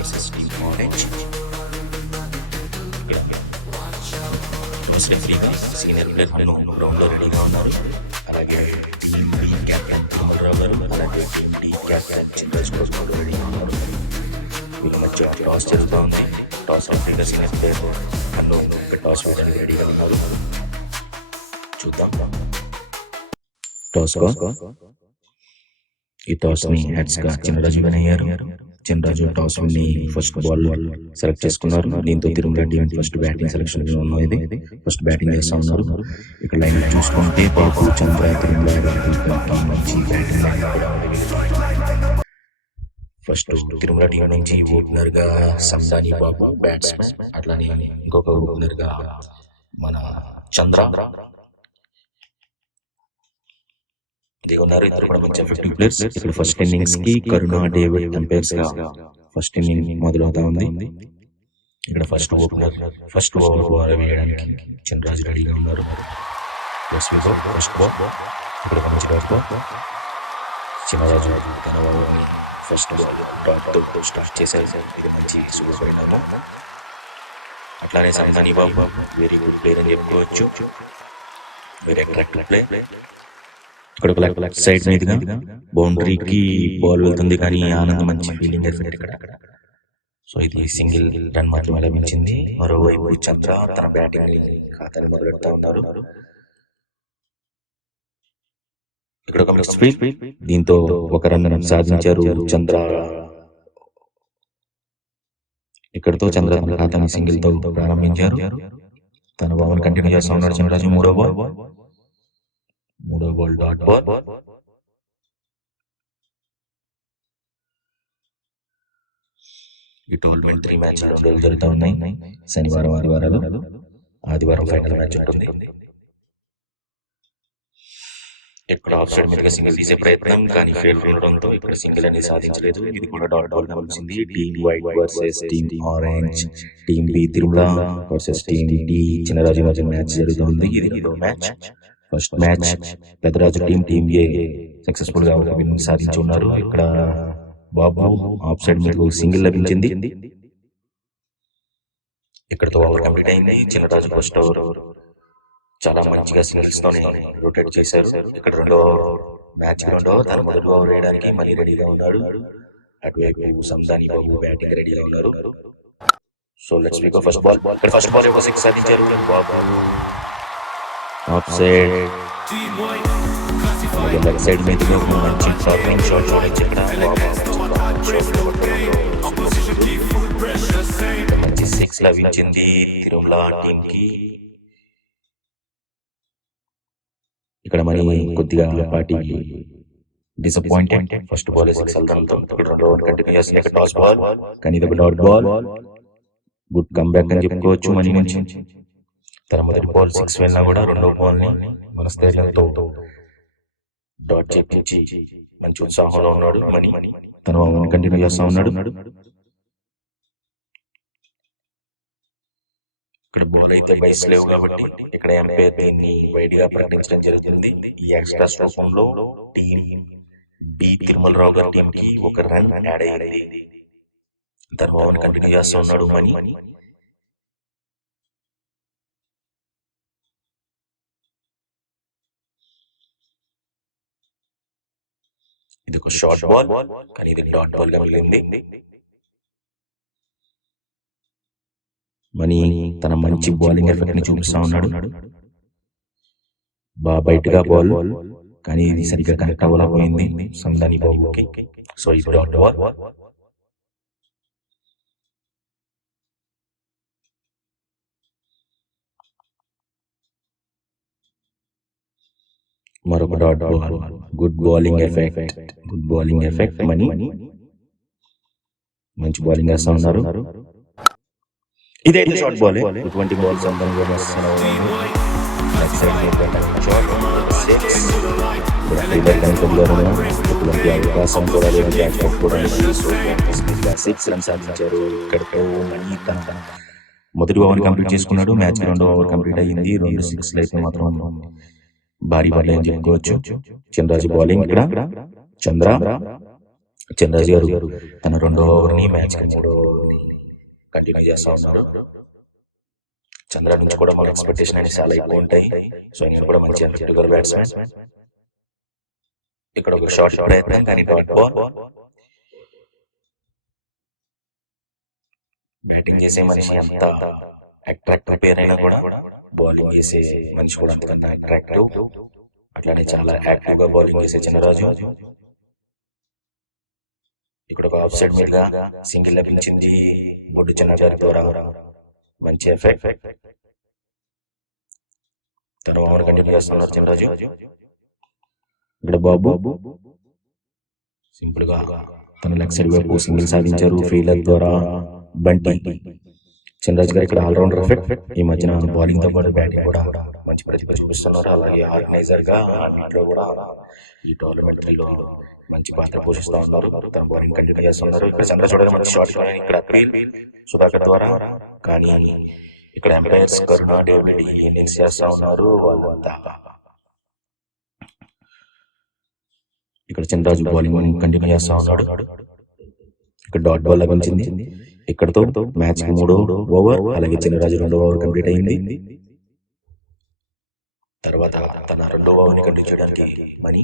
Versus team orange. Toss రెఫరీగా senior player గ్రౌండ్లో రెడీగా ఉన్నారు. అలాగే టీమ్ బి క్యాప్టెన్ తిరుమలరావు గారు, అలాగే టీమ్ డి క్యాప్టెన్ చింద్రాజ్ కోస్మాలు రెడీగా ఉన్నారు. వీళ్ళ మధ్య టాస్ జరుగుతూ ఉంది. టాస్ రెఫరీగా సీనియర్ ప్లేయర్ టాస్ వేయడానికి రెడీగా ఉన్నారు. చూద్దాం. ఈ టాస్ ని హెడ్స్ గా చిన్నరాజు విన్ అయ్యారు. చిన్నరాజు టాస్ విని ఫస్ట్ బాల్ సెలెక్ట్ చేసుకున్నారు. దీంతో Tirumala team first batting selection ఉన్నది. ఫస్ట్ బ్యాటింగ్ చేస్తా ఉన్నారు. ఇక్కడ లైన్ చూసుకుంటే బాబు, చంద్ర, తిరుమల మంచి బ్యాటింగ్ లైన్ కూడా ఉంది. ఫస్ట్ తిరుమల టీం నుంచి ఓపెనర్ గా సందాని బాబు బ్యాట్స్మెన్, అట్లానే ఇంకొక ఓపెనర్ గా మన చంద్ర ఉన్నారు. ఇద్దరు కూడా మంచి ఎఫెక్టివ్ ప్లేయర్స్. ఇక్కడ ఫస్ట్ ఇన్నింగ్స్ కి కరుణ, డేవిడ్ ఎంపైర్స్ గా ఫస్ట్ ఇన్నింగ్ మొదలవుతా ఉంది. ఇక్కడ ఫస్ట్ ఓవర్ వేయడానికి చిన్నరాజు రెడీగా ఉన్నారు. ఫస్ట్ బాల్ ఇక్కడ మంచి డాట్ బాల్. చిన్నరాజు తన ఓవర్ని ఫస్ట్ బాల్ డాట్ తో స్టార్ట్ చేశారు. ఇది మంచి సూపర్ రైడర్. అట్లానే Santani Babu very good player అని చెప్పుకోవచ్చు. Very attractive play. ఇక్కడ లెఫ్ట్ సైడ్ మీదుగా బౌండరీకి బాల్ వెళ్తుంది, కానీ ఆనంద్ మంచి ఫీలింగ్ ఎఫెక్ట్ ఇక్కడ. సో ఇది సింగిల్ రన్ మాత్రమే లభించింది. మరోవైపు చంద్ర తన బ్యాటింగ్ ఖాతాను మొదలెడతా ఉన్నారు. ఇక్కడ ఒక మిస్ ఫీల్డ్, దీంతో ఒక రన్ సాధించారు చంద్ర. ఇక్కడతో చంద్ర తన ఖాతాని సింగిల్ తో ప్రారంభించారు. తన బాల్ కంటిన్యూ చేస్తా ఉన్నాడు చంద్రరాజు. మూడో బాల్ డాట్ బాల్. ఈ టోర్నమెంట్ 3 మ్యాచ్లు జరుగుతూ ఉన్నాయి. శనివారం, ఆదివారాలు. ఆదివారం ఫైనల్ మ్యాచ్ ఉంటుంది. ఇక్కడ ఆఫ్ సైడ్ మీదుగా సింగిల్ తీసే ప్రయత్నం, కానీ ఫెయిల్ ఉండడంతో ఇక్కడ సింగిల్ అనేది సాధించలేదు. ఇది కూడా డాట్ బాల్ వచ్చింది. Team white versus team orange. Team B Tirumala versus team D Chinnaraju మధ్య మ్యాచ్ జరుగుతుంది. ఇది ఇదో match. First match Peddaraju team A successful గా ఒక విన్ సాధించి ఉన్నారు. ఇక్కడ బాబు ఆఫ్ సైడ్ మీద సింగిల్ లభించింది. ఇక్కడతో ఓవర్ కంప్లీట్ అయింది. చిన్నరాజు ఫస్ట్ ఓవర్ చాలా మంచిగా సింగిల్స్ తోనే రొటేట్ చేశారు. ఇక్కడ రెండో తను మొదటి ఓవర్ వేయడానికి మళ్ళీ రెడీగా ఉన్నాడు. అటువైపు సందాని బాబు బ్యాటింగ్ రెడీగా ఉన్నారు. So let's pick first ball. First ball ఒక 6 సాధించారు Babu. Off side left side మీద మంచి ఫార్మింగ్ షాట్ చూడొచ్చు. ఇక్కడ మంచి 6 లభించింది తిరుమల టీం కి. ఇక్కడ మరి కొద్దిగా పార్టీ డిసప్పాయింటెడ్. ఫస్ట్ బాల్ 6 వెళ్తాంతో రెండో ఓవర్ కంటిన్యూ చేస్తున్న టాస్ బాల్, కానీ ఇది ఒక డాట్ బాల్. గుడ్ కమ్బ్యాక్ అని చెప్పుకోవచ్చు మనీ నుంచి. తన మొదటి బాల్ 6 వెళ్ళినా కూడా రెండో బాల్ ని మనస్థైర్యంతో డాట్ చేపించి మంచి ఉత్సాహంలో ఉన్నాడు మనీ. తన కంటిన్యూ చేస్తా ఉన్నాడు. ఇక్కడ బోర్డు అయితే బైస్ లేవు కాబట్టి ఇక్కడ ఎంపైర్ దీన్ని వైడ్ గా ప్రకటించడం జరుగుతుంది. ఈ ఎక్స్ట్రా రూపంలో టీం బి తిరుమలరావు గారి టీం కి ఒక రన్ యాడ్ అయ్యింది. తన కంటిన్యూ చేస్తా ఉన్నాడు మనీ. ఇది ఒక షార్ట్ బాల్, కానీ ఇది డాట్ బాల్ గా మిగిలింది. మనీ తన మంచి బౌలింగ్ ఎఫెక్ట్ ని చూపిస్తా ఉన్నాడు. బయటగా బాల్, కానీ ఇది సరిగ్గా కనెక్ట్ అవ్వలేకపోయింది సందాని బాబుకి. సో ఇది డాట్ బాల్. మరొక dot ball. Good bowling effect money. మంచి బౌలింగ్ వేస్తా ఉన్నారు. ఇదైతే షార్ట్ బాల్. 20 బాల్స్ అవకాశం కూడా లేదు. 6 రన్స్ సాధించారు. ఇక్కడతో మనీ తన మొదటి ఓవర్ కంప్లీట్ చేసుకున్నాడు. మ్యాచ్ రెండో ఓవర్ కంప్లీట్ అయ్యింది. 2 6 అయితే మాత్రం భారీ పడ్డాయని చెప్పుకోవచ్చు. చంద్రరాజు బౌలింగ్. ఇక్కడ చంద్ర చంద్రరాజు గారు తన 2వ ఓవర్ని మ్యాచ్ 3వ ఓవర్ని కంటిన్యూ చేస్తూ ఉన్నారు. చంద్ర నుంచి కూడా మన ఎక్స్పెక్టేషన్ అనేది చాలా ఎక్కువ ఉంటాయి. సో నేను కూడా మంచి ఎఫెక్టివ్ బ్యాట్స్మెన్. ఇక్కడ ఒక షార్ట్ ప్రయత్నం కానీ డాట్ బాల్. బ్యాటింగ్ చేసే మనిషి అంత అట్రాక్టివ్ పేరైనా కూడా బౌలింగ్ చేసే మనిషి కూడా అంతకంత అట్రాక్టివ్. అట్లానే చాలా యాక్టివ్ గా బౌలింగ్ చేసే చిన్నరాజు. ఇక్కడ ఒక ఆఫ్ సైడ్ మీదుగా సింగిల్ లభించింది బొడ్డు చిన్న గారి ద్వారా. మంచి ఎఫెక్ట్. తన ఓవర్ కంటిన్యూ చేస్తున్నారు చిన్నరాజు. ఇక్కడ బాబు సింపుల్ గా తన లెగ్ సైడ్ వైపు సింగిల్ సాధించారు ఫీల్డర్ ద్వారా. బంటి చిన్నరాజు గారు ఇక్కడ ఆల్రౌండర్ ఎఫెక్ట్. ఈ మధ్యన బౌలింగ్ తో పాటు బ్యాటింగ్ కూడా మంచి ప్రతిభ చూపిస్తున్నారు. అలాగే ఆర్గనైజర్ గా వీటిలో కూడా ఈ టోర్నమెంట్ లో మంచి పాత్ర పోషిస్తూ ఉన్నారు. తన బౌలింగ్ కంటిన్యూ చేస్తున్నారు. ఇక్కడ చంద్ర చూడాలి మంచి షాట్. ఇక్కడ అప్పీల్ సుధాకర్ ద్వారా. కానీ ఇక్కడ ఎంపైర్స్ కరుణ డేవిడ్ ఇన్నింగ్స్ చేస్తా ఉన్నారు వాళ్ళంతా. ఇక్కడ చంద్రరాజు బౌలింగ్ కంటిన్యూ చేస్తా ఉన్నాడు. ఇక్కడ డాట్ బాల్ లభించింది. ఇక్కడతో మ్యాచ్ 3వ ఓవర్ అలాగే చిన్నరాజు 2వ ఓవర్ కంప్లీట్ అయింది. తర్వాత తన 2వ ఓవర్ని కంటిన్యూ చేయడానికి మణి.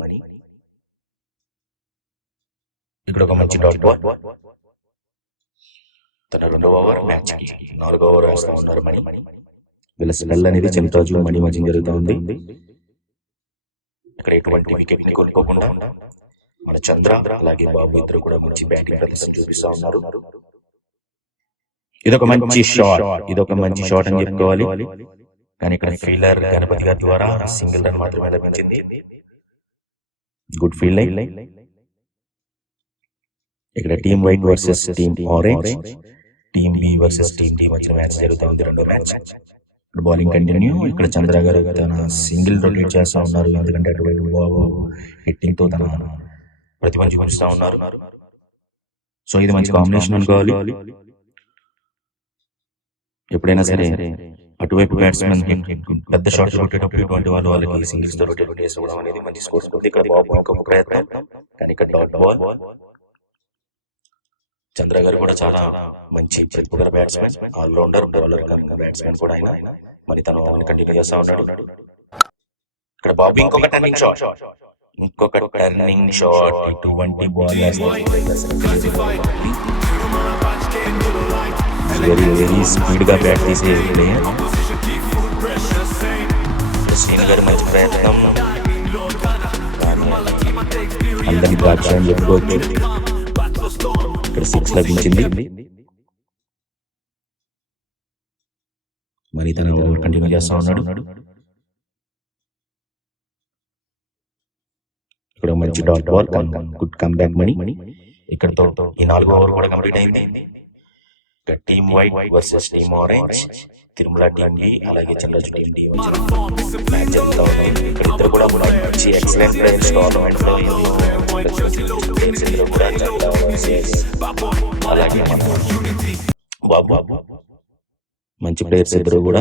ఇక్కడ ఒక మంచి డాట్ బాల్. తన 2వ ఓవర్ మ్యాచ్ కి 4వ ఓవర్ వేస్తా ఉన్నారు మణి. వీళ్ళ స్పెల్ అనేది చిన్నరాజు మణి మధ్య జరుగుతూ ఉంది. ఇక్కడ ఎటువంటి వికెట్ ని కోల్పోకుండా మన చంద్ర అలాగే బాబు ఇద్దరు కూడా మంచి బ్యాటింగ్ ప్రదర్శన చూపిస్తా ఉన్నారు. ఇదొక మంచి షాట్ అని చెప్పుకోవాలి. కానీ ఇక్కడ ఫీల్డర్ గణపతి గారి ద్వారా సింగిల్ రన్ మాత్రమే లభించింది. Good field. ఇక్కడ team white versus team orange, team B versus team D మధ్య మ్యాచ్ జరుగుతూ ఉంది. 2వ మ్యాచ్. Bowling continue. ఇక్కడ చంద్ర గారు తన సింగిల్ రొటేట్ చేస్తా ఉన్నారు. ఎందుకంటే అటువైపు బాబు హిట్టింగ్ తో తన ప్రతిభ చూపిస్తా ఉన్నారు. సో ఇది మంచి కాంబినేషన్ అనుకోవాలి. ఎప్పుడైనా సరే అటువైపు బ్యాట్స్మెన్ పెద్ద షాట్ కొట్టేటప్పుడు ఇటువంటి వాళ్ళకి సింగిల్స్ తో రొటేట్ చేసుకోవడం అనేది మంచి స్కోర్ ఉంటుంది. ఇక్కడ బాబు ఇంకొక ప్రయత్నం కానీ ఇక్కడ డాట్ బాల్. చంద్ర గారు కూడా చాలా మంచి ప్రతిభ బ్యాట్స్మెన్, ఆల్రౌండర్ బౌలర్ బ్యాట్స్మెన్ కూడా ఆయన. మరి తను కంటిన్యూ చేస్తా ఉన్నాడు. ఇక్కడ బాబు ఇంకొక టర్నింగ్ షాట్. ఇటువంటి బాల్ వెరీ స్పీడ్ గా బ్యాట్ తీసే ప్లేయర్. శ్రీను గారి మంచి ప్రయత్నం అందరినీ ద్రాక్ష అని చెప్పుకోవచ్చు. ఇక్కడ 6 లభించింది. మరి తన ఓవర్ కంటిన్యూ చేస్తా ఉన్నాడు. ఇక్కడ మంచి dot ball. Good come back Mani. ఇక్కడతో ఈ 4వ ఓవర్ కూడా కంప్లీట్ అయింది. ఇక్కడ team white versus team orange, Tirumala team B అలాగే చంద్రరాజు టీమ్ డి మ్యాచ్ జరుగుతూ ఉంది. ఇక్కడ ఇద్దరు కూడా మంచి ఎక్సలెంట్ ప్లేయర్స్ టోర్నమెంట్ లో. అలాగే బాబు మంచి ప్లేయర్స్ ఇద్దరు కూడా.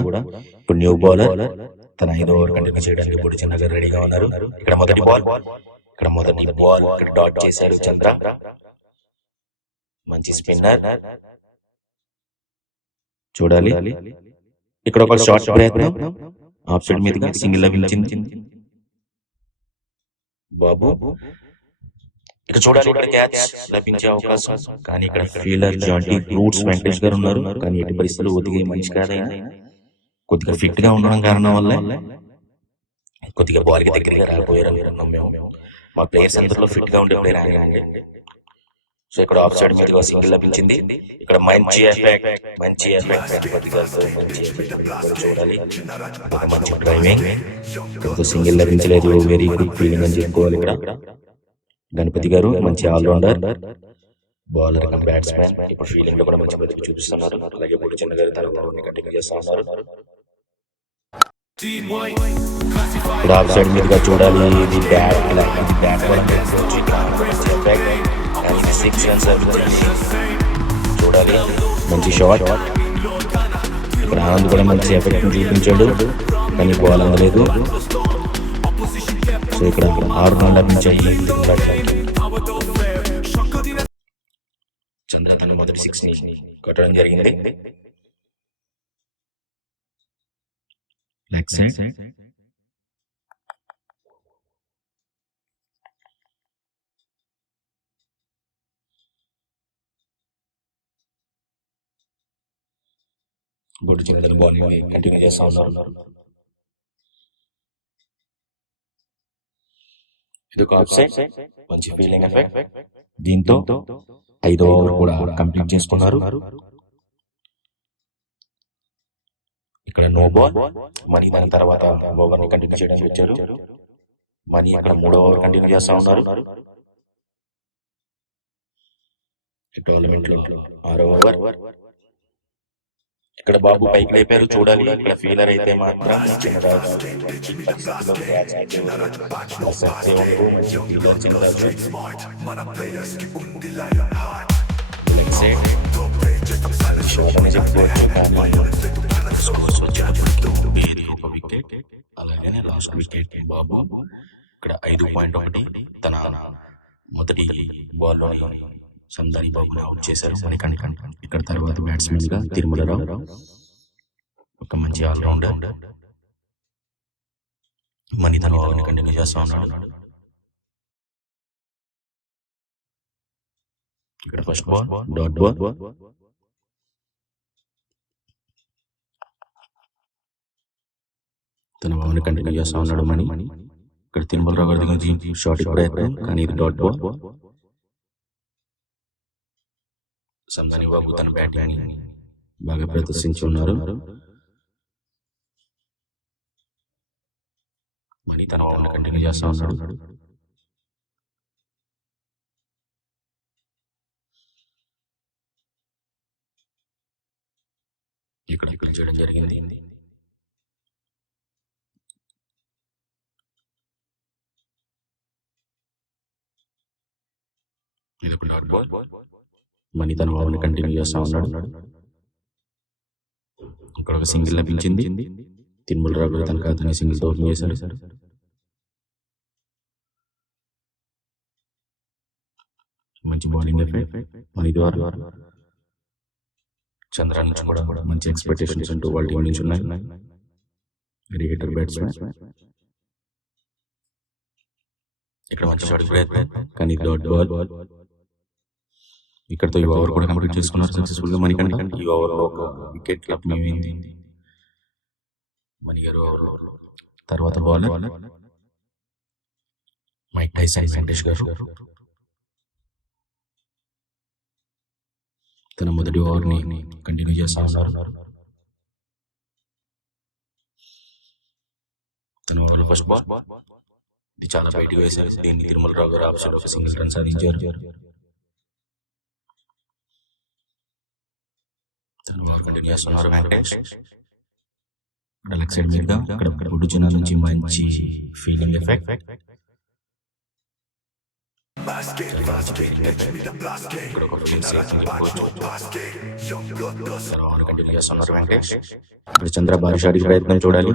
ఇప్పుడు న్యూ బౌలర్ తన 5వ ఓవర్ కంటిన్యూ చేయడానికి బొడ్డు చిన్న గారు రెడీగా ఉన్నారు. ఇక్కడ మొదటి బాల్. ఇక్కడ డాట్ చేశారు చంద్ర. మంచి స్పిన్నర్ చూడాలి. ఇక్కడ ఒక షార్ట్ ప్రయత్నం ఆఫ్ సైడ్ మీదుగా సింగిల్ లభించింది బాబు. ఇక్కడ చూడాలి. ఇక్కడ క్యాచ్ లభించే అవకాశం కానీ ఇక్కడ ఫీల్డర్ జాంటీ రూట్స్ వెంకటేష్ గారు ఉన్నారు. కానీ ఎట్టి పరిస్థితులు ఒదిగే మనిషి కాదైనా కొద్దిగా ఫిట్ గా ఉండడం కారణం వల్ల కొద్దిగా బాల్ కి దగ్గరగా రాకపోయారు అనుకున్నాం మేము. మా ప్లేయర్స్ అందరిలో ఫిట్ గా ఉండే ప్లేయర్ ఆయన. సో ఇక్కడ ఆఫ్ సైడ్ మీదుగా సింగిల్ లభించింది. ఇక్కడ మంచి ఎఫెక్ట్ చూడాలి. మంచి డ్రైవింగ్. సింగిల్ లభించలేదు. వెరీ గుడ్ ఫీలింగ్ అని చెప్పుకోవాలి. ఇక్కడ గణపతి గారు మంచి ఆల్రౌండర్ బౌలర్ కమ్ బ్యాట్స్మెన్. ఇప్పుడు ఫీల్డింగ్ లో కూడా మంచి ప్రతిభ చూపిస్తున్నారు. అలాగే బొడ్డు చిన్న గారు తన కంటిన్యూ చేస్తా ఉన్నారు. ఇప్పుడు ఆఫ్ సైడ్ మీదుగా చూడాలి. ఇది బ్యాట్ చూడాలి. మంచి షాట్. ఇక్కడ ఆనంద్ కూడా మంచి ఎఫెక్ట్ చూపించాడు కానీ బాల్ అందలేదు. సో ఇక్కడ 6 రన్లు లభించాయి. చంద్ర తన మొదటి 6 ని కొట్టడం జరిగింది. లెగ్ సైడ్ గుడ్ చంద్ర బౌలింగ్ కంటిన్యూ చేస్తా ఉన్నారు. ఇది ఒక ఆఫ్ సైడ్, మంచి ఫీల్డింగ్ ఎఫెక్ట్. దీంతో 5వ ఓవర్ కూడా కంప్లీట్ చేసుకున్నారు. ఇక్కడ నో బాల్. మనీ దాని తర్వాత ఓవర్ ని కంటిన్యూ చేయడానికి వచ్చారు. మనీ అక్కడ 3వ ఓవర్ కంటిన్యూ చేస్తా ఉన్నారు. టోర్నమెంట్ లో 6వ ఓవర్. ఇక్కడ బాబు పైకి లేపారు, చూడాలి. ఇక్కడ ఫీలర్ అయితే మాత్రం అలాగనే లాస్ట్ వికెట్ బాబు ఇక్కడ 5.1 తన మొదటి బాల్లోని సందాని బాబుని అవుట్ చేశారు. ఇక్కడ తర్వాత బ్యాట్స్మెన్ గా తిరుమలరావు ఒక మంచి ఆల్రౌండర్. మనీ తన ఓవర్ని కంటిన్యూ చేస్తా ఉన్నాడు. ఇక్కడ ఫస్ట్ బాల్ డాట్ బాల్. తన ఓవర్ని కంటిన్యూ చేస్తా ఉన్నాడు మనీ. ఇక్కడ తిరుమలరావు గారి దగ్గర షాట్ ప్రయత్నం, కానీ ఇది డాట్ బాల్. సందాని బాబు తన బ్యాటింగ్ బాగా ప్రదర్శించి ఉన్నారు. మనీ తన ఓవర్ని కంటిన్యూ చేస్తా ఉన్నాడు. ఇక్కడ చేయడం జరిగింది. ఇది ఒక డాట్ బాల్. మనీ తన ఓవర్ని కంటిన్యూ చేస్తా ఉన్నాడు. ఇక్కడ ఒక సింగిల్ లభించింది. తిరుమలరావు గారు తన ఖాతాని సింగిల్ తో ఓపెన్ చేశారు. మంచి బౌలింగ్ ఎఫెక్ట్ మనీ ద్వారా. చంద్ర నుంచి కూడా మంచి ఎక్స్పెక్టేషన్స్ అంటూ వాళ్ళ టీం నుంచి ఉన్నాయి. క్రికెటర్ బ్యాట్స్మెన్ ఇక్కడ మంచి షాట్ ప్రయత్నం, కానీ డాట్ బాల్. ఇక్కడతో ఈ ఓవర్ కూడా కంప్లీట్ చేసుకున్నారు సక్సెస్ఫుల్ గా. మణికంఠ ఈ ఓవర్ లో ఒక వికెట్ లభ్యమైంది. మణి గారు ఓవర్ తర్వాత బౌలర్ మైక్ టైసన్ వెంకటేష్ గారు తన మొదటి ఓవర్ ని కంటిన్యూ చేస్తా ఉన్నారు. తన ఓవర్ లో ఫస్ట్ బాల్ ఇది చాలా బయటకు వేశారు. దీన్ని తిరుమలరావు గారు ఆప్షన్ ఒక సింగిల్ రన్ సాధించారు. కంటిన్యూ చేస్తున్నారు వెంకటేష్. ఇక్కడ లెగ్ సైడ్ మీద ఇక్కడ బుడ్డు చిన్న నుంచి మంచి ఫీలింగ్ ఎఫెక్ట్. కంటిన్యూ చేస్తున్నారు వెంకటేష్. ఇక్కడ చంద్ర భారీ షాట్కి ప్రయత్నం చూడాలి.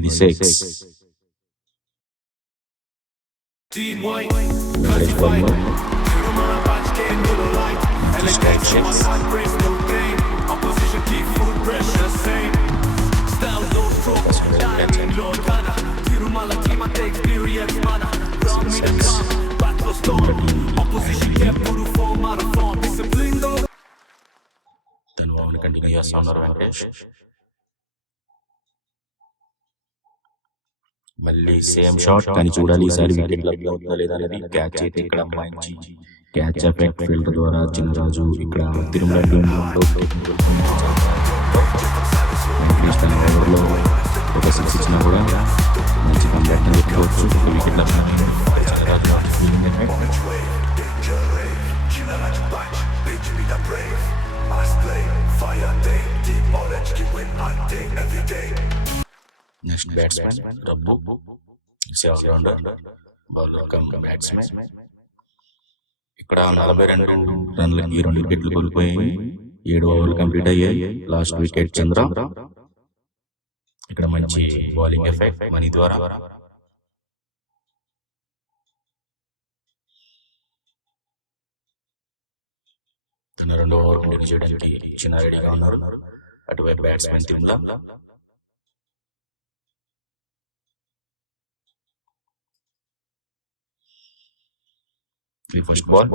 ఇది 6. కంటిన్యూ చేస్తా ఉన్నారు వెంకటేష్. మళ్ళీ సేమ్ షాట్, కానీ చూడాలి ఈసారి వికెట్ లభ్యం అవుతుందా లేదా అనేది. క్యాచ్ అయితే ఇక్కడ మంచి క్యాచ్ ఎఫెక్ట్ ఫీల్డర్ ద్వారా చిన్నరాజు ఇక్కడ తిరుమల తన ఓవర్లో ఒక 6 ఇచ్చినా కూడా మంచి కంబ్యాక్ చెప్పుకోవచ్చు. వికెట్ లభ్యమైంది. Next batsmen Rabbu, allrounder bowler come batsmen. ఇక్కడ 42 రన్లకి 2 వికెట్లు కోల్పోయాయి. 7 ఓవర్లు కంప్లీట్ అయ్యాయి. లాస్ట్ వికెట్ చంద్ర. ఇక్కడ మంచి బౌలింగ్ ఎఫెక్ట్ మనీ ద్వారా. తన రెండో ఓవర్ కంటిన్యూ చేయడానికి చిన్న రెడీగా ఉన్నారు. అటువైపు batsmen Tirumala. First ball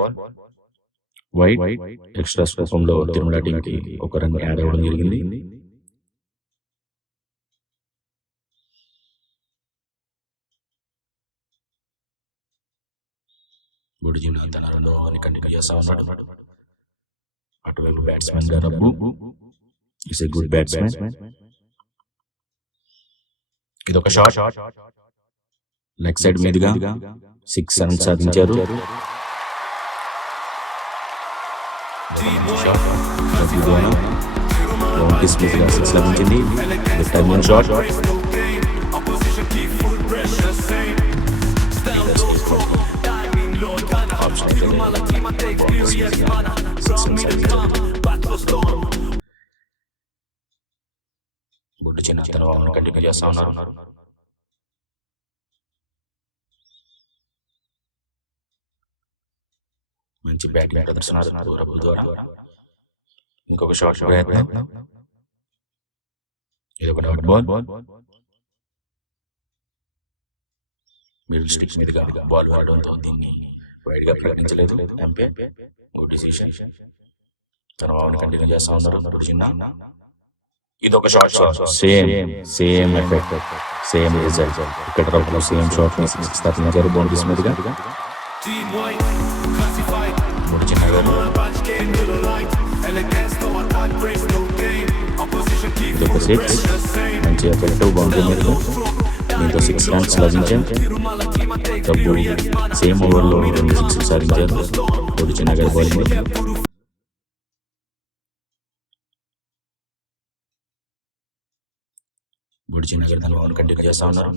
wide extra రూపంలో తిరుమల టీంకి ఒక రన్ యాడ్ అవ్వడం జరిగింది. గుడిజీ తన రెండో ఓవర్ని కంటిన్యూ చేస్తా ఉన్నాడు. అటువైపు బ్యాట్స్మెన్ గా రబ్బు ఈస్ ఏ గుడ్ బ్యాట్స్మెన్. ఇది ఒక షాట్ లెగ్ సైడ్ మీదుగా 6 రన్స్ సాధించారు. మీదుగా 6 లభించింది. టైమింగ్ షాట్ గుడ్డు చిన్న తన ఓవర్ని కంటిన్యూ చేస్తా ఉన్నారు. మంచి బ్యాటింగ్ ప్రదర్శన రబ్బు ద్వారా. ఇంకొక షాట్ ప్రయత్నం. ఇది ఒక డాట్ బాల్ మిడిల్ స్టిక్ మీదుగా బాల్ వాడడంతో దీన్ని వైడ్ గా ప్రకటించలేదు ఎంపైర్. Good decision. తన ఓవర్ని కంటిన్యూ చేస్తా ఉన్నారు చిన్న. ఇది ఒక shot same effect same result. ఇక్కడ రబ్బు సేమ్ షాట్ ని 6 సాధించారు బౌండరీస్ మీదుగా. చిన్న మంచి ఎఫెక్టివ్ బౌండరీ మీదకు దీంతో 6 రన్స్ లభించాం. రబ్బు సేమ్ ఓవర్లో 2 6 సాధించారు. గుడి చిన్న గారి బౌలింగ్. గుడి చిన్న గారి తన ఓవర్ కంటిన్యూ చేస్తా ఉన్నారు.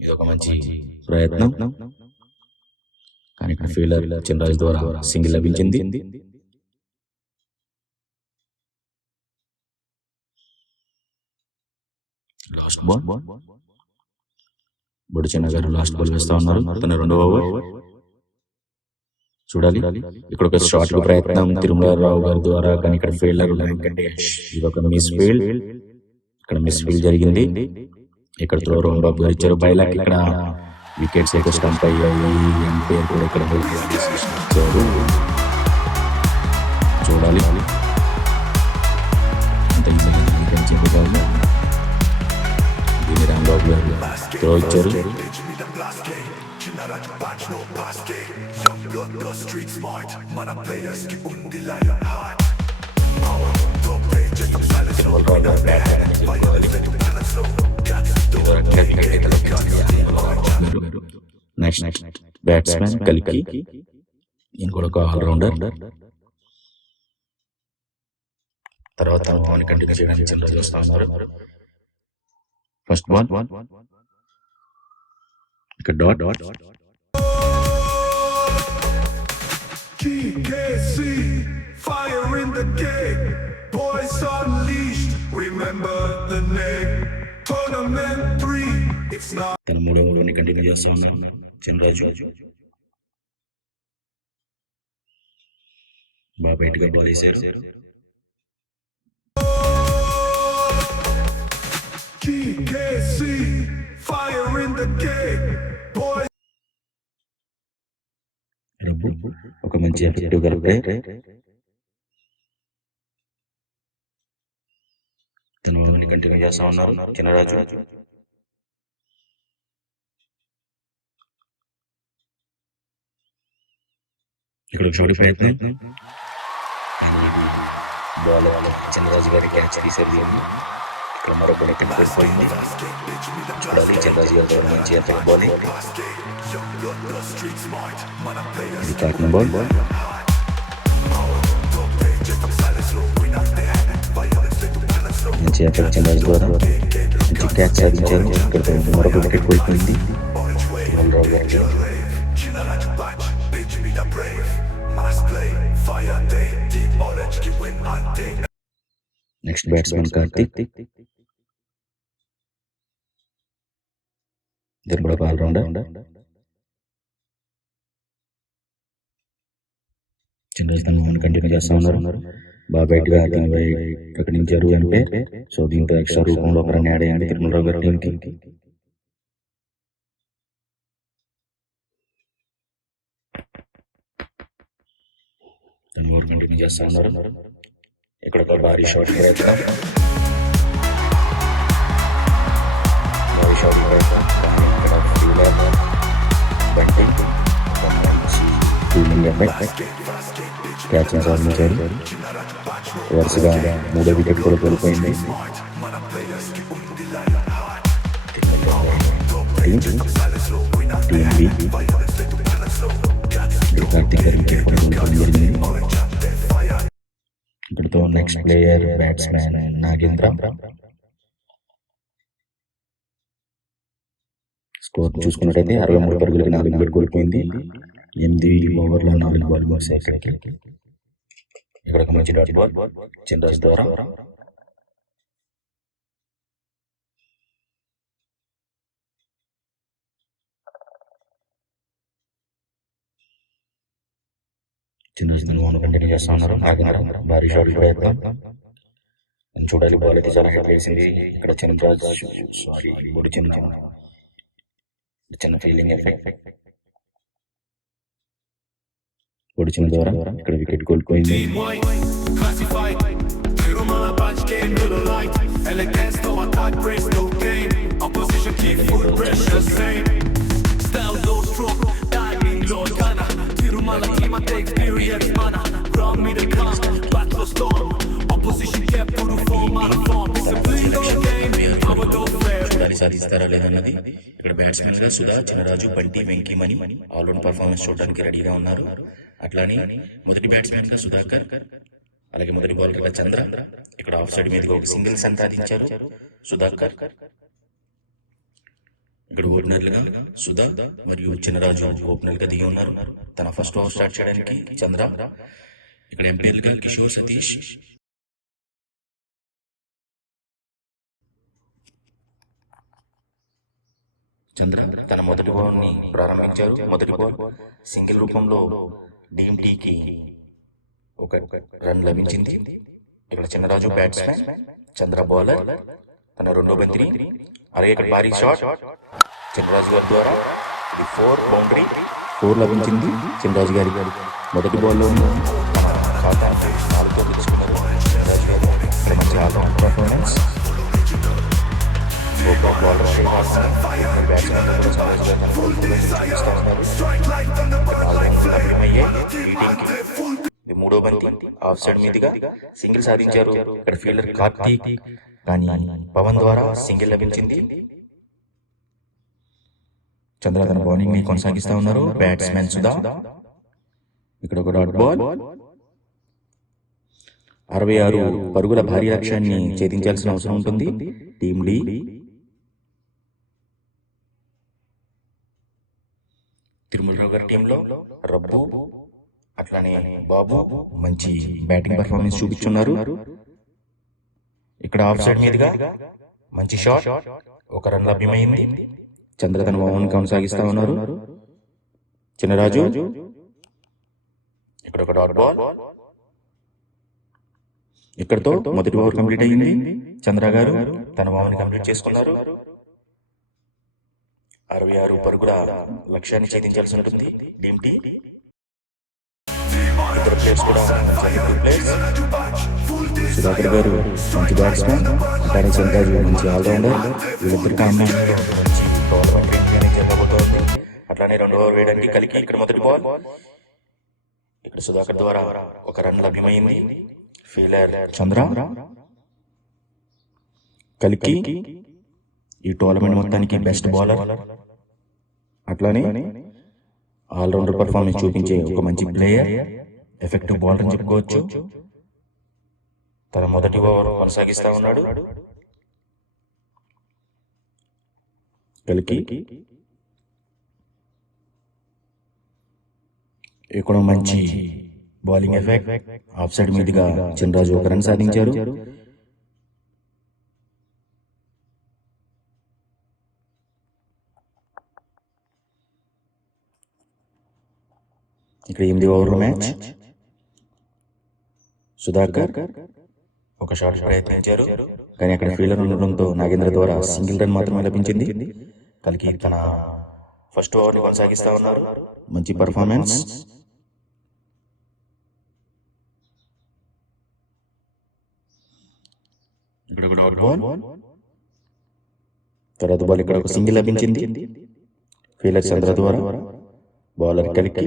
ఇది ఒక మంచి ప్రయత్నం కానీ ఇక్కడ ఫీల్డర్ చిన్నరాజు ద్వారా సింగిల్ లభించింది. లాస్ట్ బాల్ బుడి చిన్న గారు లాస్ట్ బాల్ వేస్తా ఉన్నారు. తన రెండవ ఓవర్ చూడాలి. ఇక్కడ ఒక షాట్ ప్రయత్నం తిరుమలరావు గారి ద్వారా కానీ ఇక్కడ ఫీల్డర్ ఇది ఒక మిస్ ఫీల్డ్. ఇక్కడ మిస్ ఫీల్డ్ జరిగింది. ఇక్కడ త్రో రామ్ బాబు గారు ఇచ్చారు బైలాక్. ఇక్కడ వికెట్స్ అయితే స్టంప్ అయ్యాయి. ఎంపైర్ కూడా ఇక్కడ ఇచ్చారు. చూడాలి అంత ఈజీగా దీన్ని రాంబాబు గారు త్రో ఇచ్చారు. నెక్స్ట్ బ్యాట్స్మెన్ కలికి ఈయన కూడా ఒక ఆల్రౌండర్. తర్వాత కంటిన్యూ చేయడానికి చిన్న చూస్తా ఉన్నారు. ఫస్ట్ బాల్ ఇక్కడ dot GKC fire in the gate boys unleashed remember the name tournament 3 it's not తన మూడో ఓవర్ని కంటిన్యూ చేస్తున్నారు చంద్రరాజు. బాగా బయటగా బాల్ వేశారు. GKC fire in the gate boys రబ్బు ఒక మంచి ఎఫెక్టివ్ గా ప్లేయర్. తను కంటిన్యూ చేస్తా ఉన్నారు చిన్నరాజు. ఇక్కడ చోటు ప్రయత్నం బాల్ చిన్నరాజు గారి క్యాచ్ తీసేది. ఇక్కడ మరొక పోయింది. చూడాలి చిన్నరాజు గారు మంచి ఎఫెక్ట్ బౌలింగ్. ఇది కాకిన బాల్. మంచి ఎఫెక్ట్ చిన్నరాజు ద్వారా మంచి క్యాచ్ సాధించారు. ఇక్కడ మరొక వికెట్ కోల్పోయింది. Next batsmen Karthik. ఇద్దరు కూడా ఆల్రౌండర్. చిన్నరాజు తన మోహన్ కంటిన్యూ చేస్తా ఉన్నారు. బాబెట్గా దీనిపై ప్రకటించారు అంటే సో దీంతో ఎక్స్ట్రా రూపంలో ఒక రన్ యాడ్ అయ్యింది తిరుమలరావు గారి టీంకి. తన మోహన్ కంటిన్యూ చేస్తా ఉన్నారు. ఇక్కడ ఒక భారీ షాట్ ప్రయత్నం, భారీ షాట్ ప్రయత్నం, ఇక్కడ ఫీల్డర్ బంటి మంచి ఫీల్డింగ్ ఎఫెక్ట్ క్యాచ్ సాధించారు. వరుసగా 3వ వికెట్ కూడా కోల్పోయింది. ఇక్కడతో next player batsmen Nagendra. Score చూసుకున్నట్టయితే 63 పరుగులకి 4 వికెట్ కోల్పోయింది. 8 ఓవర్లో 4 బాల్ ముగిసాయి. ఇక్కడ ఒక మంచి డాట్ బాల్ చిన్నరాజు ద్వారా. చిన్నరాజు మోహన్ కంటిన్యూ చేస్తా ఉన్నారు. నాగేంద్ర భారీ షాట్ ప్రయత్నం చూడాలి. బాల్ అయితే చాలా హెడ్ వేసింది. ఇక్కడ చిన్నరాజు చిన్న ఫీల్డింగ్ ఎఫెక్ట్ పొడిచిన ద్వారా ఇక్కడ వికెట్ కోల్పోయింది. సాధిస్తారా లేదన్నది. ఇక్కడ బ్యాట్స్మెన్ గా సుధా, చిన్నరాజు, బంటి, వెంకీమణి ఆల్రౌండ్ పర్ఫార్మెన్స్ చూడడానికి రెడీగా ఉన్నారు. అట్లానే మొదటి బ్యాట్స్మెన్ గా సుధాకర్, అలాగే మొదటి బౌలర్ గా చంద్ర. ఇక్కడ ఆఫ్ సైడ్ మీదుగా ఒక సింగిల్ సంపాదించారు సుధాకర్. ఇక్కడ ఓపెనర్లుగా సుధా మరియు చిన్నరాజు ఓపెనర్ గా దిగి ఉన్నారు. తన ఫస్ట్ ఓవర్ స్టార్ట్ చేయడానికి చంద్ర. ఇక్కడ ఎంపైర్ గా కిషోర్ సతీష్. చంద్ర తన మొదటి బాల్ ని ప్రారంభించారు. మొదటి బాల్ సింగిల్ రూపంలో డిఎంటీకి ఒక రన్ లభించింది. ఇక్కడ చిన్నరాజు బ్యాట్స్మెన్, చంద్ర బౌలర్, తన రెండో బంతిని. అలాగే ఇక్కడ భారీ షాట్ చిన్నరాజు గారి ద్వారా 4 బౌండరీ 4 లభించింది. చిన్నరాజు గారి మొదటి బాల్లో ఖాతానికి 4 తీసుకున్నారు. చిన్నరాజు గారు మంచి ఆల్రౌండ్ పర్ఫార్మెన్స్. మూడో బంతి ఆఫ్ సైడ్ మీదుగా సింగిల్ సాధించారు. ఇక్కడ ఫీల్డర్ కార్తీక్ కానీ పవన్ ద్వారా సింగిల్ లభించింది. చంద్ర తన బౌలింగ్ ని కొనసాగిస్తా ఉన్నారు. బ్యాట్స్మెన్ సుధా. ఇక్కడ ఒక డాట్ బాల్. 66 పరుగుల భారీ లక్ష్యాన్ని ఛేదించాల్సిన అవసరం ఉంటుంది టీం డి. తిరుమలరావు గారి టీంలో రబ్బు, అట్లానే బాబు మంచి బ్యాటింగ్ పర్ఫార్మెన్స్ చూపించున్నారు. ఇక్కడ ఆఫ్ సైడ్ మీదుగా మంచి షాట్, ఒక రన్ లభ్యమైంది. చంద్ర తన మౌన్ కొనసాగిస్తా ఉన్నారు. చిన్నరాజు ఇక్కడ ఒక డాట్ బాల్. ఇక్కడతో మొదటి ఓవర్ కంప్లీట్ అయ్యింది. చంద్ర గారు తన మౌన్ కంప్లీట్ చేసుకున్నారు. 66 పరుగుల లక్ష్యాన్ని ఛేదించాల్సి ఉంటుంది టీంటీ. ఇద్దరు ప్లేయర్స్ కూడా సుధాకర్ గారు మంచి బ్యాట్స్మెన్, అట్లానే చంద్రరాజు మంచి ఆల్రౌండర్. వీళ్ళిద్దరు కాంబినేషన్లో మంచి టోర్నమెంట్ జరగబోతోంది. అట్లానే 2వ ఓవర్ వేయడానికి కలిగి ఇక్కడ మొదటి బాల్. ఇక్కడ సుధాకర్ ద్వారా ఒక రన్ లభ్యమైంది. ఫీల్డర్ చంద్ర. కలికి ఈ టోర్నమెంట్ మొత్తానికి బెస్ట్ బౌలర్, అట్లానే ఆల్రౌండర్ పర్ఫార్మెన్స్ చూపించే ఒక మంచి ప్లేయర్, ఎఫెక్టివ్ బౌలర్ అని చెప్పుకోవచ్చు. తన మొదటి ఓవర్ కొనసాగిస్తా ఉన్నాడు. కలికి ఇక్కడ మంచి బౌలింగ్ ఎఫెక్ట్. ఆఫ్ సైడ్ మీదుగా చిన్నరాజు ఒక రన్ సాధించారు. ఇక్కడ 8వ ఓవర్ మ్యాచ్. సుధాకర్ ఒక షాట్ ప్రయత్నించారు, కానీ అక్కడ ఫీల్డర్ ఉండడంతో నాగేంద్ర ద్వారా సింగిల్ రన్ మాత్రమే లభించింది. కల్కి తన ఫస్ట్ ఓవర్ని కొనసాగిస్తా ఉన్నారు. మంచి పర్ఫార్మెన్స్. తర్వాత బాల్ ఇక్కడ ఒక సింగిల్ లభించింది ఫీల్డర్ చంద్ర ద్వారా. బౌలర్ కలికి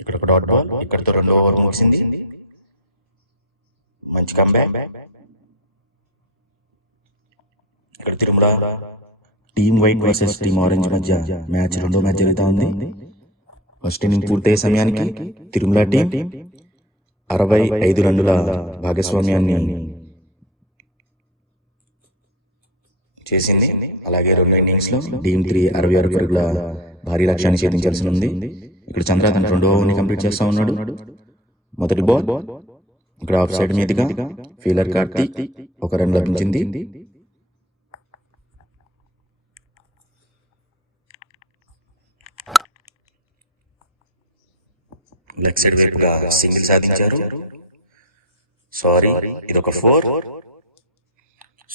ఇక్కడ ఒక డాట్ బాల్. ఇక్కడతో 2 ఓవర్ ముగిసింది. మంచి కంబ్యాక్. ఇక్కడ Tirumala team white versus team orange మధ్య మ్యాచ్, 2వ మ్యాచ్ జరుగుతూ ఉంది. ఫస్ట్ ఇన్నింగ్ పూర్తయ్యే సమయానికి తిరుమల టీం 65 రన్నుల భాగస్వామ్యాన్ని చేసింది. అలాగే 2 ఇన్నింగ్స్లో టీమ్ 3 66 పరుగుల భారీ లక్ష్యాన్ని ఛేదించాల్సి ఉంది. ఇక్కడ చంద్ర తన 2వ ఓవర్ని కంప్లీట్ చేస్తా ఉన్నాడు. మొదటి బాల్ ఇక్కడ ఆఫ్ సైడ్ మీదుగా ఫీల్డర్ కార్తీక్ 1 రన్ లభించింది. లెగ్ సైడ్ వైపుగా సింగిల్ సాధించారు. సారీ, ఇదొక 4.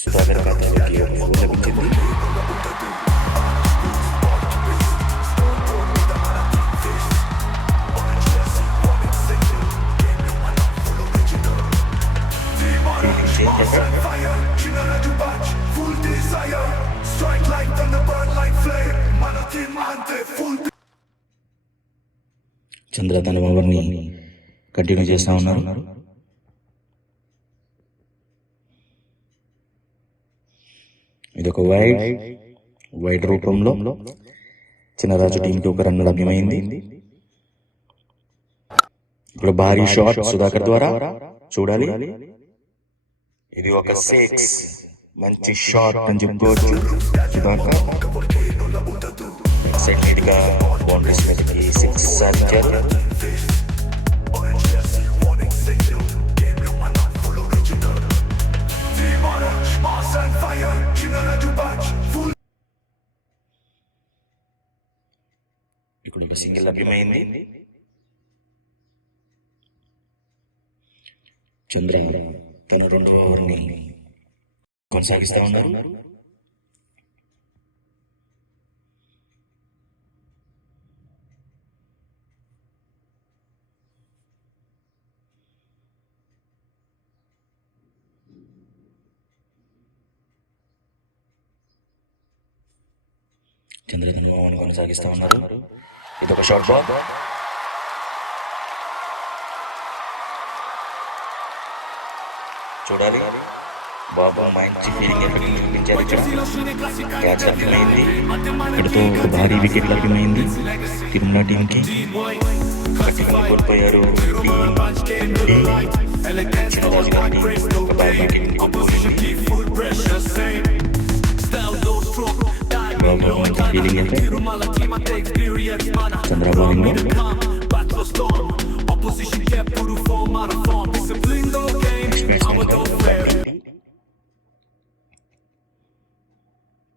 సుధాకర్ ఖాతాలోకి 4 లభించింది. చంద్ర తన ఓవర్ని కంటిన్యూ చేస్తా ఉన్నారు. ఇదొక వైడ్ రూపంలో చిన్నరాజు టీంకి 1 రన్ లభ్యమైంది. ఇప్పుడు భారీ షాట్ సుధాకర్ ద్వారా చూడాలి. ఇది ఒక 6. మంచి షాట్ అని చెప్పుకోవచ్చు. సుధాకర్ సెట్ మీదుగా బౌండరీస్ మీదకి 6 సాధించారు. ఇప్పుడు సింగిల్ లభ్యమైంది. చంద్ర తన 2వ ఓవర్ని కొనసాగిస్తా ఉన్నారు. చంద్ర తన ఓవర్ని కొనసాగిస్తా ఉన్నారు. ఇదొక షార్ట్ బాల్. చూడాలి. బాబు మంచి ఫీలింగ్ ఎఫెక్ట్ చూపించారు. క్యాచ్ లభ్యమైంది. ఇక్కడితో ఒక భారీ వికెట్ లభ్యమైంది తిరుమల టీంకి. గట్టిగా కోల్పోయారు చిన్నరాజు గారి ఒక భారీ వికెట్ కోల్పోయింది. బాబు మంచి ఫీలింగ్ ఎఫెక్ట్. చంద్ర బౌలింగ్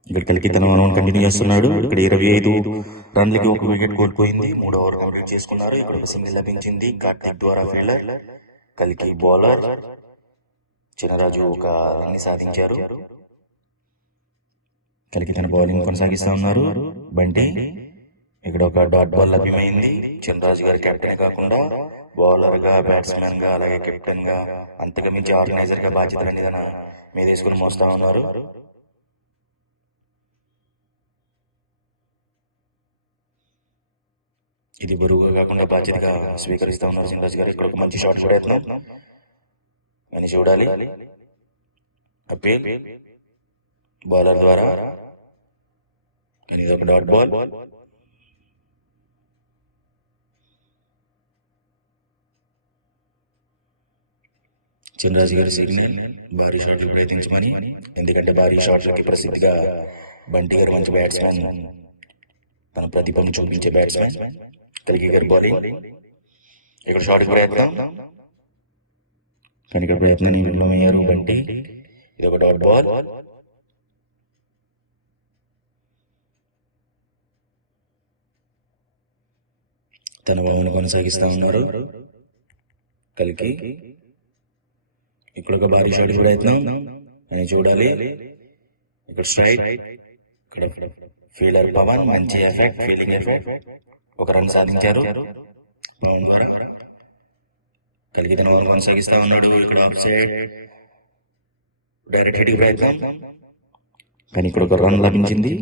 ఇక్కడ కలికి తన మనం కంటిన్యూ చేస్తున్నాడు. ఇక్కడ 25 రన్లకి 1 వికెట్ కోల్పోయింది. 3వ ఓవర్ కంప్లీట్ చేసుకున్నారు. ఇక్కడ ఒక సింగిల్ లభించింది కార్తీక్ ద్వారా ఫీల్డర్. కలికి బౌలర్. చిన్నరాజు 1 రన్ సాధించారు. కలికి తన బౌలింగ్ కొనసాగిస్తా ఉన్నారు. బంటి ఇక్కడ ఒక డాట్ బాల్ లభ్యమైంది. చిన్నరాజు గారి కెప్టెన్ కాకుండా బౌలర్ గా, బ్యాట్స్మెన్ గా, అలాగే కెప్టెన్ గా, అంతగా మించి ఆర్గనైజర్ గా బాధ్యతలన్నీ తన మీద తీసుకుని మోస్తా ఉన్నారు. ఇది బరువుగా కాకుండా బాధ్యతగా స్వీకరిస్తా ఉన్నారు చిన్నరాజు గారు. ఇక్కడ ఒక మంచి షాట్ ప్రయత్నం అని చూడాలి. అప్పీల్ బౌలర్ ద్వారా. ఇది ఒక డాట్ బాల్. చిన్నరాజు గారి సిగ్నల్ భారీ షాట్లు ప్రయత్నించమని. ఎందుకంటే భారీ షాట్లకి ప్రసిద్ధిగా బంటి గారు మంచి బ్యాట్స్మెన్, తన ప్రతిభను చూపించే బ్యాట్స్మెన్. కలికి గారి బౌలింగ్. ఇక్కడ షాట్ ప్రయత్నం, కానీ ఇక్కడ ప్రయత్నాన్ని విఫలమయ్యారు బంటి. ఇది ఒక డాట్ బాల్. తన ఓవర్ని కొనసాగిస్తా ఉన్నారు కలికి. ఇక్కడ ఒక భారీ షాట్ ప్రయత్నం అని చూడాలి. ఇక్కడ స్ట్రైక్, ఇక్కడ ఫీల్డర్ పవన్ మంచి ఎఫెక్ట్, ఫీల్డింగ్ ఎఫెక్ట్, ఒక రన్ సాధించారు పవన్ ద్వారా. కలికి తన ఓవర్ని కొనసాగిస్తా ఉన్నాడు. ఇక్కడ ఆఫ్ సైడ్ డైరెక్ట్ హిట్టింగ్ ప్రయత్నం కానీ ఇక్కడ ఒక రన్ లభించింది.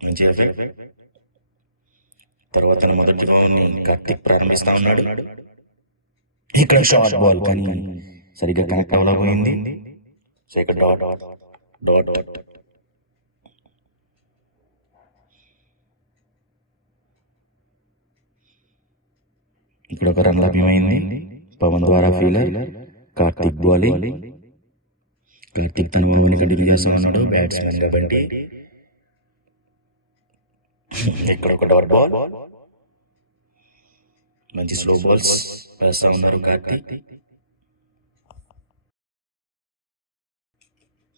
మంచి ఎఫెక్ట్. తర్వాత మొదటి బౌల్ని కార్తిక్ ప్రారంభిస్తా ఉన్నాడు. ఇక్కడ షార్ట్ బాల్ కానీ సరిగ్గా కనెక్ట్ అవ్వలేకపోయింది. సో ఇక్కడ డాట్ డాట్ డాట్. ఇక్కడ ఒక రన్ లభ్యమైంది పవన్ ద్వారా. Fielder Karthik bowling. కార్తిక్ తన ఓవర్ని కంటిన్యూ చేస్తా ఉన్నాడు బ్యాట్స్మెన్ కాబట్టి. ఇక్కడ ఒక డాట్ బాల్, మంచి స్లో బాల్స్ వేస్తా ఉన్నారు కార్తిక్.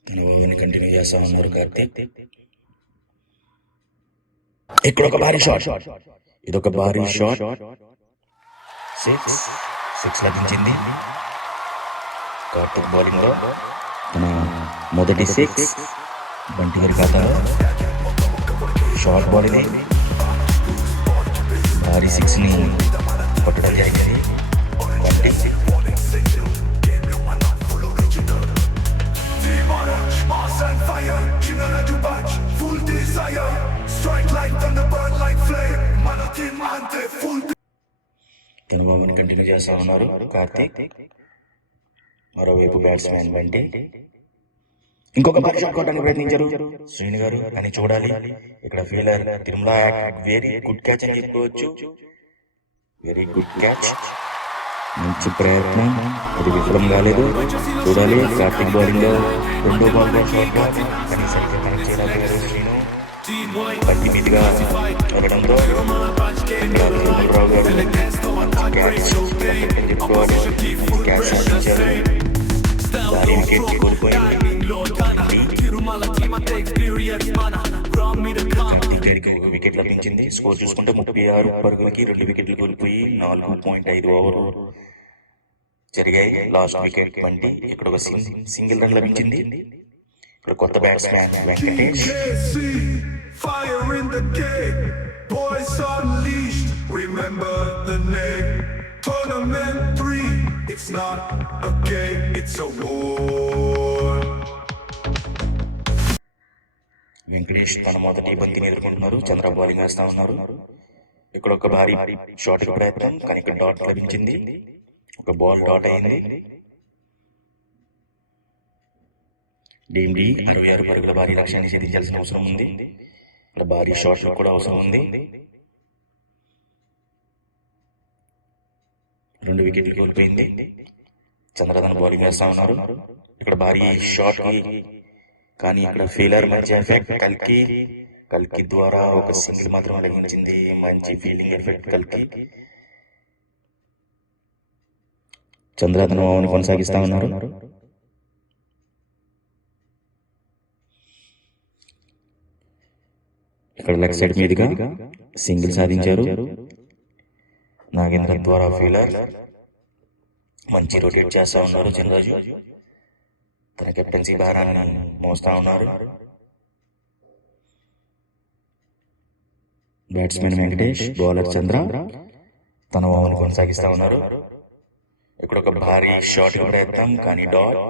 తన ఓవర్ని కంటిన్యూ చేస్తా ఉన్నారు కార్తిక్. ఇక్కడ ఒక భారీ షాట్, ఇదొక భారీ షాట్. సిక్స్ లభించింది కార్తిక్ బౌలింగ్ లో. తన మొదటి సిక్స్ బంటి గారి ఖాతాలో. షార్ట్ బాల్ ఇది, భారీ సిక్స్ ని కొట్టడం జరిగింది బంటి. తన ఓవర్ని కంటిన్యూ చేస్తా ఉన్నారు కార్తిక్. మరోవైపు బ్యాట్స్మెన్ బంటి. ఇంకొక భారీ షాట్ కొట్టడానికి ప్రయత్నించారు శ్రీని గారు అని చూడాలి. ఇక్కడ fielder Tirumala very good catch అని చెప్పుకోవచ్చు. వెరీ గుడ్ క్యాచ్, మంచి ప్రయత్నం, అది విఫలం కాలేదు. చూడాలి కార్తిక్ బౌలింగ్ లో రెండో బాల్ గా షాట్ గా కానీ సరిగ్గా కనెక్ట్ చేయలేకపోయారు శ్రీను. బంతి మీదుగా వెళ్ళడంతో ఇక్కడ తిరుమలరావు గారు క్యాచ్ చెప్పుకోవాలి. క్యాచ్ సాధించారు. భారీ వికెట్ కోల్పోయింది. ఒక వికెట్ లభించింది. స్కోర్ చూసుకుంటే 36 పరుగులకి 2 వికెట్లు కోల్పోయి 4.5 ఓవర్లు జరిగాయి. Last wicket Bunty. ఇక్కడ ఒక సింగిల్ రన్ లభించింది. ఇక్కడ కొత్త batsmen Venkatesh. It's not a game, it's a war. Venkatesh తన మొదటి బంతిని ఎదుర్కొంటున్నారు. చంద్ర బౌలింగ్ వేస్తా ఉన్నారు. ఇక్కడ ఒక భారీ షాట్ ప్రయత్నం కానీ ఇక్కడ డాట్ లభించింది. ఒక బాల్ డాట్ అయింది. డీమ్డీ 66 పరుగుల భారీ లక్ష్యాన్ని ఛేదించాల్సిన అవసరం ఉంది. ఇక్కడ భారీ షాట్ కూడా అవసరం ఉంది. 2 వికెట్లు కోల్పోయింది. చంద్రధన్ బౌలింగ్ వేస్తా ఉన్నారు. ఇక్కడ భారీ షాట్ కి కానీ ఇక్కడ ఫీల్డర్ మంచి ఎఫెక్ట్. కల్కి ద్వారా ఒక సింగిల్ మాత్రం లభించింది. మంచి ఫీల్డింగ్ ఎఫెక్ట్ కల్కి. చంద్రధన్ ఓవర్ని కొనసాగిస్తా ఉన్నారు. ఇక్కడ లెగ్ సైడ్ మీదుగా సింగిల్ సాధించారు. నాగేంద్ర ద్వారా ఫీల్డర్ మంచి రొటేట్ చేస్తా ఉన్నారు చిన్నరాజు. తన కెప్టెన్సీ భారాన్ని మోస్తా ఉన్నారు. బ్యాట్స్మెన్ వెంకటేష్, బౌలర్ చంద్ర తన ఓవర్ని కొనసాగిస్తా ఉన్నారు. ఇక్కడ ఒక భారీ షాట్ ప్రయత్నం కానీ డాట్.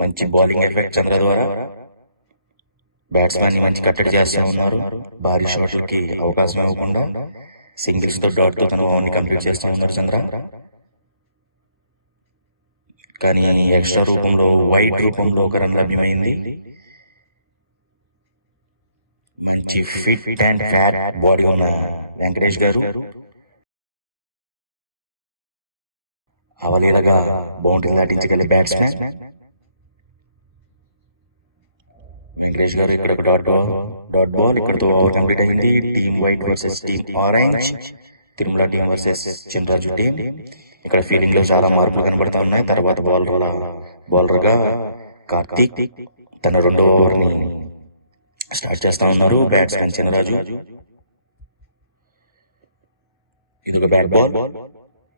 మంచి బౌలింగ్ ఎఫెక్ట్ చంద్ర ద్వారా. బ్యాట్స్మెన్ ని మంచి కట్టడి చేస్తా ఉన్నారు. భారీ షాట్లకి అవకాశం ఇవ్వకుండా సింగిల్స్ తో డాట్ తో తన ఓవర్ని కంప్లీట్ చేస్తూ ఉన్నారు చంద్ర. కానీ ఎక్స్ట్రా రూపంలో వైట్ రూపంలో ఒక రన్ లభ్యమైంది. మంచి ఫిట్ అండ్ ఫ్యాట్ బాడీ ఉన్న వెంకటేష్ గారు అవలీలగా బౌండరీ దాటించగల బ్యాట్స్మెన్ వెంకటేష్ గారు. ఇక్కడ ఒక డాట్ బాల్ ఇక్కడతో ఓవర్ కంప్లీట్ అయింది. Team white versus team orange. Tirumala team versus Chinnaraju team. ఇక్కడ ఫీల్డింగ్ లో చాలా మార్పులు కనబడతా ఉన్నాయి. తర్వాత బౌలర్ గా కార్తీక్ తన రెండో ఓవర్ ని స్టార్ట్ చేస్తా ఉన్నారు. బ్యాట్స్మెన్ చిన్నరాజు. ఇది ఒక bat ball.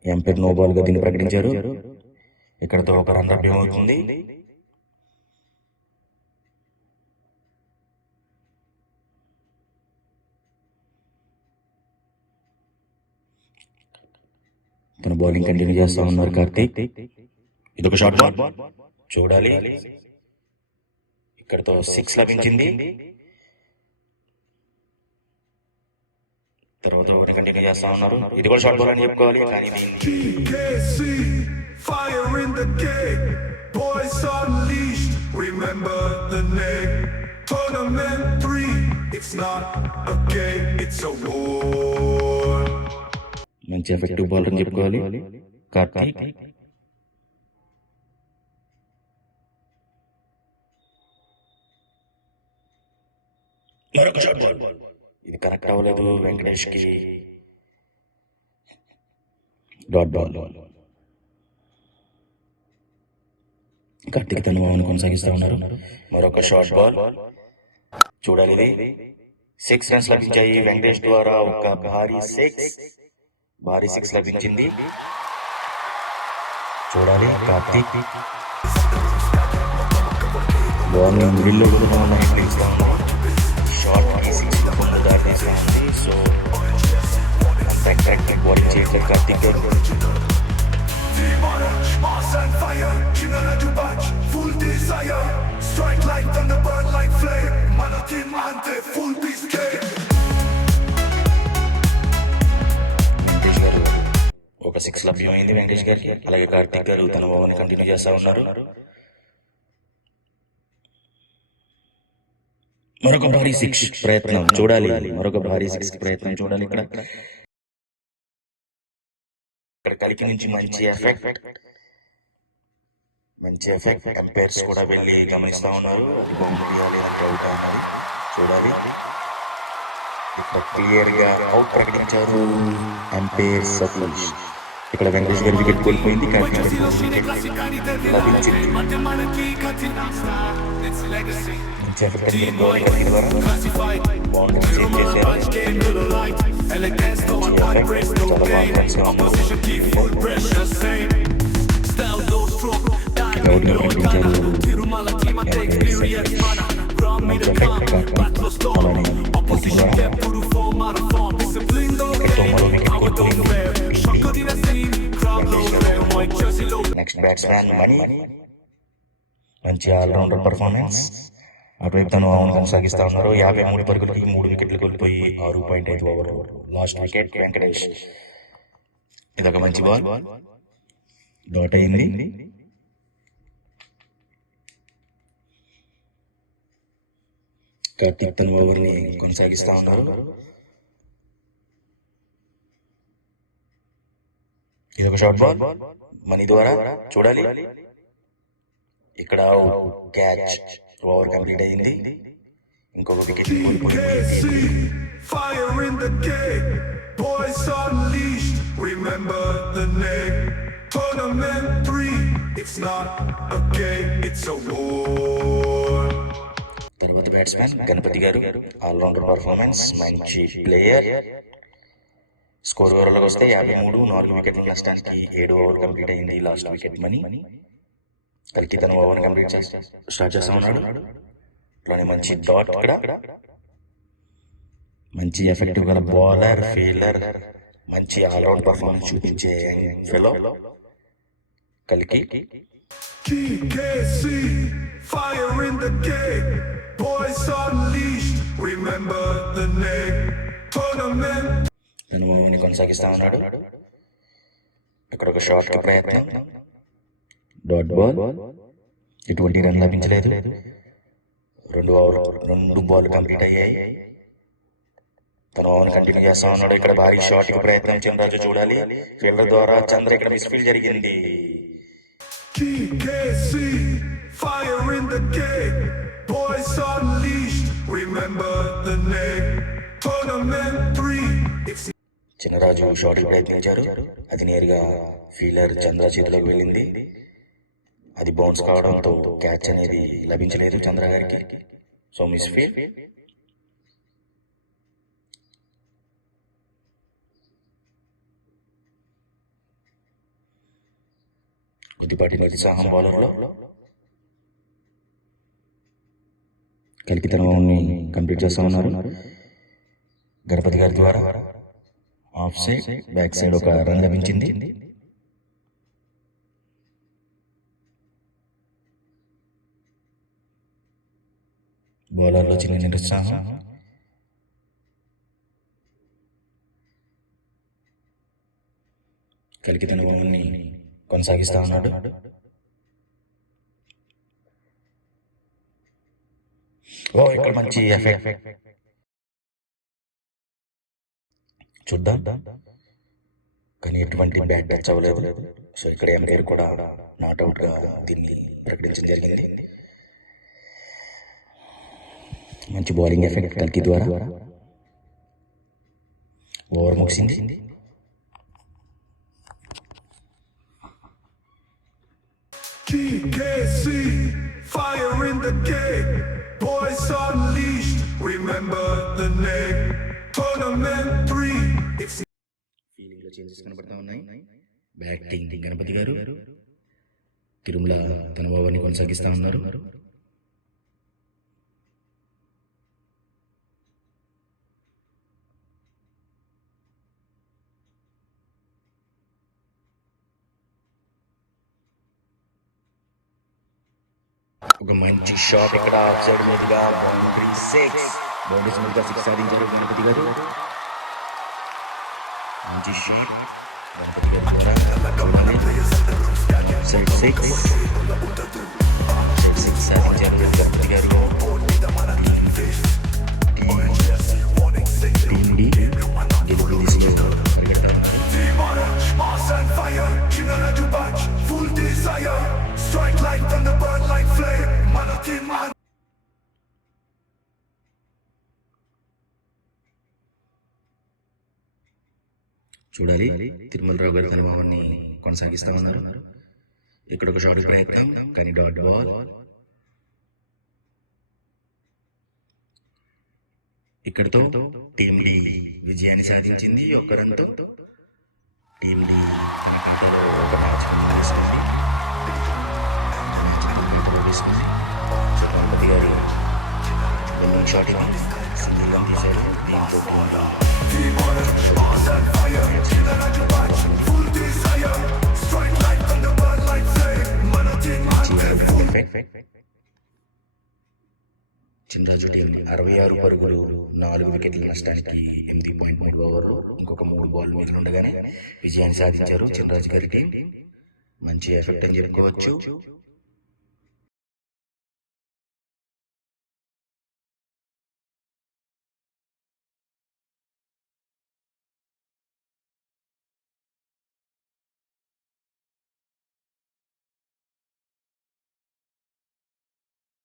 Umpire no ball గా దీన్ని ప్రకటించారు. ఇక్కడతో ఒక రన్ లభ్యం అవుతుంది. తన బౌలింగ్ కంటిన్యూ చేస్తా ఉన్నారు కార్తీక్. ఇదొక షార్ట్ బాల్ చూడాలి. ఇక్కడతో 6 లభించింది. తర్వాత ఒకటి కంటిన్యూ చేస్తా ఉన్నారు. ఇది కూడా షార్ట్ బాల్ అని చెప్పుకోవాలి, కానీ మంచి ఎఫెక్టివ్ బాల్ అని చెప్పుకోవాలి కార్తీక్. మరొక షార్ట్ బాల్. ఇది కరెక్ట్ అవ్వలేదు వెంకటేష్ కి. Dot ball. కార్తీక్ తన భావన కొనసాగిస్తూ ఉన్నారు. మరొక షార్ట్ బాల్ చూడాలి. ఇది 6 రన్స్ లభించాయి వెంకటేష్ ద్వారా. ఒక భారీ సిక్స్ లభించింది. చూడాలి కార్తీక్. బాల్ మిడిల్లో కూడా ప్లేస్లో ఉంది. షార్ట్ కి 6 ముందు దారి తీస్తూ ఉంది. సో అంత అట్రాక్టివ్ బౌలింగ్ చేయట్లేదు కార్తీక్ గారు. వెంకటేష్ గారు ఒక 6 లభ్యమైంది వెంకటేష్ గారికి. అలాగే కార్తీక్ గారు తన ఓవర్ని కంటిన్యూ చేస్తూ ఉన్నారు. మరొక భారీ 6 ప్రయత్నం చూడాలి. మరొక భారీ 6 ప్రయత్నం చూడాలి. ఇక్కడ కలికి నుంచి మంచి ఎఫెక్ట్ ఎంపైర్స్ కూడా వెళ్ళి గమనిస్తూ ఉన్నారు. అది బౌండరీయా లేదంటే అవుట్ అన్నది చూడాలి. ఇక్కడ క్లియర్ గా అవుట్ ప్రకటించారు ఎంపైర్ సతీష్. ఇక్కడ వెంకటేష్ గారి వికెట్ కోల్పోయింది. నెక్స్ట్ బ్యాట్స్మెన్ మణి. మంచి ఆల్రౌండర్ పర్ఫార్మెన్స్. అటువైపు తను అవును కొనసాగిస్తా ఉన్నారు. 53 పరుగులకి 3 వికెట్లు కోల్పోయి 6.5 ఓవర్. Last wicket Venkatesh. ఇదొక మంచి బాల్ డాట్ అయింది. కార్తీక్ తన ఓవర్ ని కొనసాగిస్తా ఉన్నారు. ఇదొక షార్ట్ బాల్ మణి ద్వారా చూడాలి. ఇక్కడ క్యాచ్. ఓవర్ కంప్లీట్ అయింది. ఇంకొక వికెట్ తర్వాత బ్యాట్స్మెన్ గణపతి గారు. ఆల్రౌండర్ పర్ఫార్మెన్స్, మంచి ప్లేయర్. స్కోర్ ఓవర్లోకి వస్తే 53, 4 వికెట్ల నష్టానికి 7 ఓవర్ కంప్లీట్ అయింది. లాస్ట్ వికెట్ మణి. కలికి తన ఓవర్ కంప్లీట్ స్టార్ట్ చేస్తా ఉన్నాడు. అట్లానే మంచి డాట్. ఇక్కడ మంచి ఎఫెక్టివ్ గల బౌలర్, ఫీల్డర్, మంచి ఆల్రౌండ్ పర్ఫార్మెన్స్ చూపించే ఫెలో కలికి. తను కొనసాగిస్తా ఉన్నాడు. ఇక్కడ ఒక షార్ట్ కి ప్రయత్నం. Dot ball. ఎటువంటి రన్ లభించలేదు. 2 బాల్ కంప్లీట్ అయ్యాయి. తను ఓవర్ కంటిన్యూ చేస్తా ఉన్నాడు. ఇక్కడ భారీ షాట్ కి ప్రయత్నం చంద్రరాజు చూడాలి. ఫీల్డర్ ద్వారా చంద్ర ఇక్కడ మిస్ఫీల్డ్ జరిగింది. చిన్నరాజు షాట్ కి ప్రయత్నించారు. అది నేరుగా ఫీల్డర్ చంద్ర చేతిలోకి వెళ్ళింది. అది బౌన్స్ కావడంతో క్యాచ్ అనేది లభించలేదు చంద్ర గారికి. So miss field. కొద్దిపాటి నిరుత్సాహం బౌలర్లో. కలికితనాన్ని కంప్లీట్ చేస్తా ఉన్నారు గణపతి గారి ద్వారా. ఆఫ్ సైడ్, బ్యాక్ సైడ్ ఒక రన్ లభించింది. బౌలర్లో చిన్న నిరుత్సాహం. కలికితనాన్ని కొనసాగిస్తా ఉన్నాడు. ఇక్కడ మంచి ఎఫెక్ట్ చూద్దాం, కానీ ఎటువంటి బ్యాట్ టచ్ అవ్వలేదు. సో ఇక్కడ ఎంపైర్ కూడా నాట్అవుట్ గా దీన్ని ప్రకటించడం జరిగింది. మంచి బౌలింగ్ ఎఫెక్ట్ కల్కి ద్వారా. ఓవర్ ముగిసింది. GKC, fire in the gate, boys unleashed, remember the name, Tournament 3. Feeling లో చేంజెస్ కనబడతా ఉన్నాయి. బ్యాటింగ్ గణపతి గారు, తిరుమల తన ఓవర్ని కొనసాగిస్తా ఉన్నారు. ఒక మంచి షాట్ ఇక్కడ సైడ్ మీదుగా బౌండరీ 6 బౌండరీస్ మీదుగా 6 సాధించారు గణపతి గారు. మంచి షాట్ గణపతి గారు సైడ్ 6 సాధించారు గణపతి గారు. టీమ్ డి గెలుపు తీసుకెళ్తారు. Strike like thunder, burn like flame. Manatin man. చూడాలి, తిరుమల రావు గారి అనుభవాన్ని కొనసాగిస్తా ఉన్నారు. ఇక్కడ ఒక షాట్ ప్రయత్నం, కానీ డాట్ బాల్. ఇక్కడితో టీమ్ డి విజయాన్ని సాధించింది. ఒక రన్తో టీమ్ డి తన ఖాతాలో ఒక మ్యాచ్ వేసుకుంది. గణపతి గారు షాట్ సింగిల్గా తీశారు. చిన్నరాజు టీం 66 పరుగులు, 4 వికెట్ల నష్టానికి 8.3 ఓవర్లు, ఇంకొక 3 బాల్ మిగిలి ఉండగానే విజయాన్ని సాధించారు చిన్నరాజు గారి టీం. మంచి ఎఫెక్ట్ అని చెప్పుకోవచ్చు.